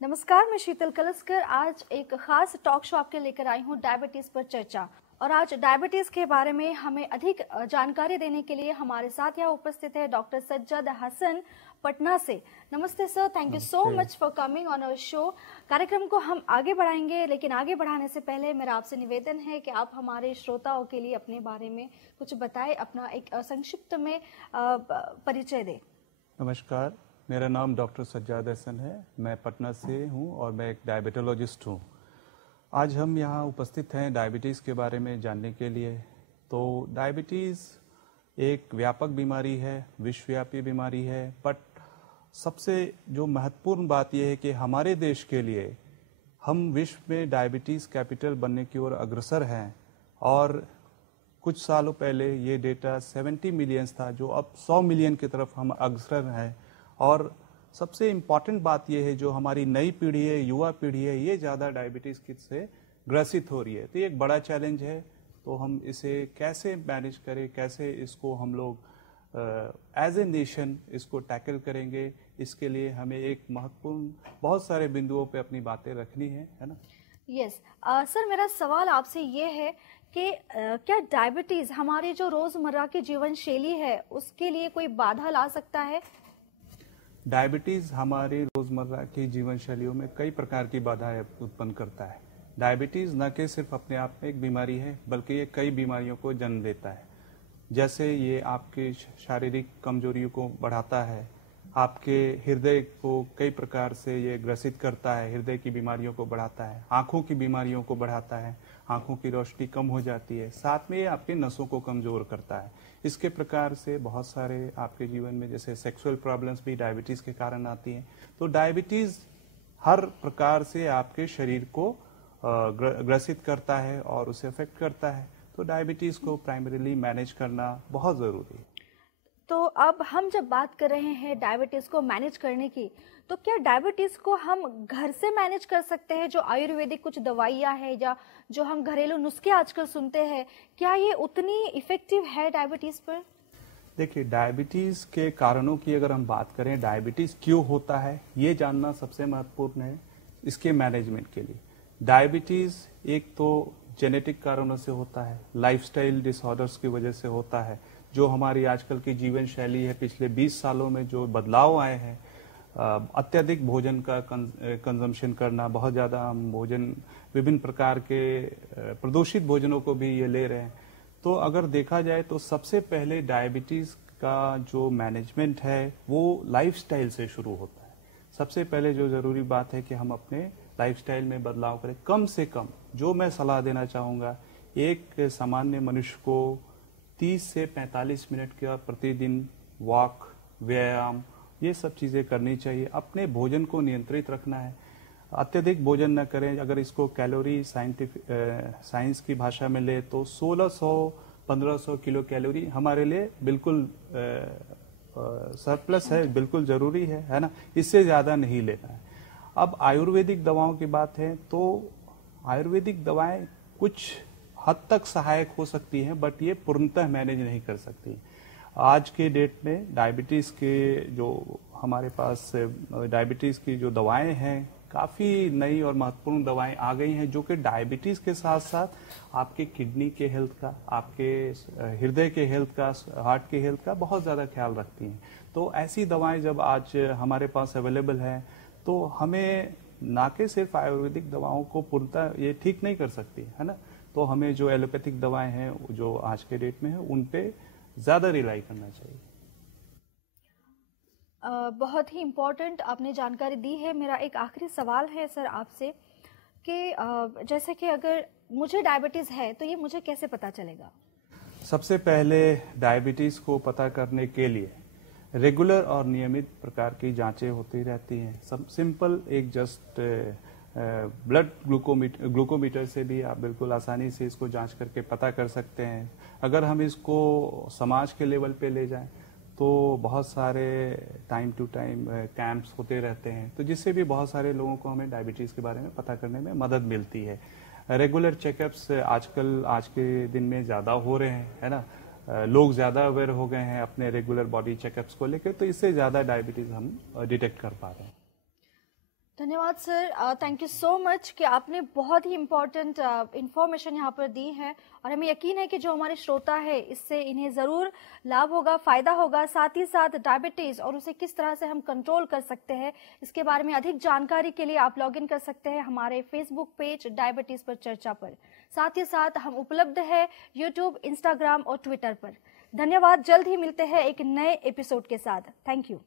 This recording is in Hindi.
नमस्कार, मैं शीतल कलस्कर आज एक खास टॉक शो आपके लेकर आई हूँ डायबिटीज पर चर्चा। और आज डायबिटीज के बारे में हमें अधिक जानकारी देने के लिए हमारे साथ यहाँ उपस्थित है डॉक्टर सज्जाद हसन पटना से। नमस्ते sir, thank you so much for coming on our show. कार्यक्रम को हम आगे बढ़ाएंगे, लेकिन आगे बढ़ाने से पहले मेरा आपसे निवेदन है कि आप हमारे श्रोताओं के लिए अपने बारे में कुछ बताएं, अपना एक संक्षिप्त में परिचय दें। नमस्कार, मेरा नाम डॉक्टर सज्जाद हसन है। मैं पटना से हूँ और मैं एक डायबिटोलॉजिस्ट हूँ। आज हम यहाँ उपस्थित हैं डायबिटीज़ के बारे में जानने के लिए। तो डायबिटीज़ एक व्यापक बीमारी है, विश्वव्यापी बीमारी है, बट सबसे जो महत्वपूर्ण बात यह है कि हमारे देश के लिए हम विश्व में डायबिटीज़ कैपिटल बनने की ओर अग्रसर हैं। और कुछ सालों पहले ये डेटा 70 मिलियन था, जो अब 100 मिलियन की तरफ हम अग्रसर हैं। और सबसे इम्पॉर्टेंट बात यह है, जो हमारी नई पीढ़ी है, युवा पीढ़ी है, ये ज़्यादा डायबिटीज़ से ग्रसित हो रही है। तो ये एक बड़ा चैलेंज है। तो हम इसे कैसे मैनेज करें, कैसे इसको हम लोग एज ए नेशन इसको टैकल करेंगे, इसके लिए हमें एक महत्वपूर्ण बहुत सारे बिंदुओं पे अपनी बातें रखनी है ना। यस सर, मेरा सवाल आपसे ये है कि क्या डायबिटीज़ हमारे जो रोज़मर्रा की जीवन शैली है उसके लिए कोई बाधा ला सकता है? डायबिटीज़ हमारे रोज़मर्रा की जीवन शैलियों में कई प्रकार की बाधाएं उत्पन्न करता है। डायबिटीज़ न कि सिर्फ अपने आप में एक बीमारी है, बल्कि ये कई बीमारियों को जन्म देता है। जैसे ये आपके शारीरिक कमजोरियों को बढ़ाता है, आपके हृदय को कई प्रकार से ये ग्रसित करता है, हृदय की बीमारियों को बढ़ाता है, आँखों की बीमारियों को बढ़ाता है, आँखों की रोशनी कम हो जाती है, साथ में ये आपके नसों को कमज़ोर करता है। इसके प्रकार से बहुत सारे आपके जीवन में जैसे सेक्सुअल प्रॉब्लम्स भी डायबिटीज़ के कारण आती हैं। तो डायबिटीज़ हर प्रकार से आपके शरीर को ग्रसित करता है और उसे अफेक्ट करता है। तो डायबिटीज़ को प्राइमरीली मैनेज करना बहुत ज़रूरी है। तो अब हम जब बात कर रहे हैं डायबिटीज़ को मैनेज करने की, तो क्या डायबिटीज़ को हम घर से मैनेज कर सकते हैं? जो आयुर्वेदिक कुछ दवाइयाँ हैं या जो हम घरेलू नुस्खे आजकल सुनते हैं, क्या ये उतनी इफेक्टिव है डायबिटीज़ पर? देखिए, डायबिटीज़ के कारणों की अगर हम बात करें, डायबिटीज़ क्यों होता है ये जानना सबसे महत्वपूर्ण है इसके मैनेजमेंट के लिए। डायबिटीज़ एक तो जेनेटिक कारणों से होता है, लाइफस्टाइल डिसऑर्डर्स की वजह से होता है, जो हमारी आजकल की जीवन शैली है, पिछले 20 सालों में जो बदलाव आए हैं, अत्यधिक भोजन का कंजम्पशन करना, बहुत ज़्यादा हम भोजन, विभिन्न प्रकार के प्रदूषित भोजनों को भी ये ले रहे हैं। तो अगर देखा जाए तो सबसे पहले डायबिटीज़ का जो मैनेजमेंट है वो लाइफस्टाइल से शुरू होता है। सबसे पहले जो ज़रूरी बात है कि हम अपने लाइफस्टाइल में बदलाव करें। कम से कम जो मैं सलाह देना चाहूँगा, एक सामान्य मनुष्य को 30 से 45 मिनट का प्रतिदिन वॉक, व्यायाम, ये सब चीज़ें करनी चाहिए। अपने भोजन को नियंत्रित रखना है, अत्यधिक भोजन न करें। अगर इसको कैलोरी साइंस की भाषा में ले तो 1600-1500 किलो कैलोरी हमारे लिए बिल्कुल सरप्लस है, बिल्कुल ज़रूरी है ना। इससे ज़्यादा नहीं लेना है। अब आयुर्वेदिक दवाओं की बात है तो आयुर्वेदिक दवाएं कुछ हद तक सहायक हो सकती हैं, बट ये पूर्णतः मैनेज नहीं कर सकती। आज के डेट में डायबिटीज़ के जो हमारे पास डायबिटीज़ की जो दवाएं हैं, काफ़ी नई और महत्वपूर्ण दवाएं आ गई हैं, जो कि डायबिटीज़ के साथ साथ आपके किडनी के हेल्थ का, आपके हृदय के हेल्थ का, हार्ट के हेल्थ का बहुत ज़्यादा ख्याल रखती हैं। तो ऐसी दवाएं जब आज हमारे पास अवेलेबल हैं, तो हमें ना कि सिर्फ आयुर्वेदिक दवाओं को पूर्णतः ये ठीक नहीं कर सकती, है ना। तो हमें जो एलोपैथिक दवाएं हैं जो आज के डेट में है, उन पे ज़्यादा रिलाई करना चाहिए। बहुत ही इम्पोर्टेंट आपने जानकारी दी है। मेरा एक आखिरी सवाल है सर आपसे कि जैसे कि अगर मुझे डायबिटीज़ है तो ये मुझे कैसे पता चलेगा? सबसे पहले डायबिटीज़ को पता करने के लिए रेगुलर और नियमित प्रकार की जांचें होती रहती हैं। सब सिंपल एक जस्ट ब्लड ग्लूकोमीटर से भी आप बिल्कुल आसानी से इसको जांच करके पता कर सकते हैं। अगर हम इसको समाज के लेवल पे ले जाएं तो बहुत सारे टाइम टू टाइम कैंप्स होते रहते हैं, तो जिससे भी बहुत सारे लोगों को हमें डायबिटीज़ के बारे में पता करने में मदद मिलती है। रेगुलर चेकअप्स आजकल आज के दिन में ज़्यादा हो रहे हैं, है ना। लोग ज़्यादा अवेयर हो गए हैं अपने रेगुलर बॉडी चेकअप्स को लेकर, तो इससे ज़्यादा डायबिटीज़ हम डिटेक्ट कर पा रहे हैं। धन्यवाद sir, thank you so much कि आपने बहुत ही इम्पोर्टेंट इंफॉर्मेशन यहाँ पर दी है और हमें यकीन है कि जो हमारे श्रोता है इससे इन्हें ज़रूर लाभ होगा, फ़ायदा होगा। साथ ही साथ डायबिटीज़ और उसे किस तरह से हम कंट्रोल कर सकते हैं इसके बारे में अधिक जानकारी के लिए आप लॉग इन कर सकते हैं हमारे फेसबुक पेज डायबिटीज़ पर चर्चा पर। साथ ही साथ हम उपलब्ध है यूट्यूब, इंस्टाग्राम और ट्विटर पर। धन्यवाद, जल्द ही मिलते हैं एक नए एपिसोड के साथ। Thank you.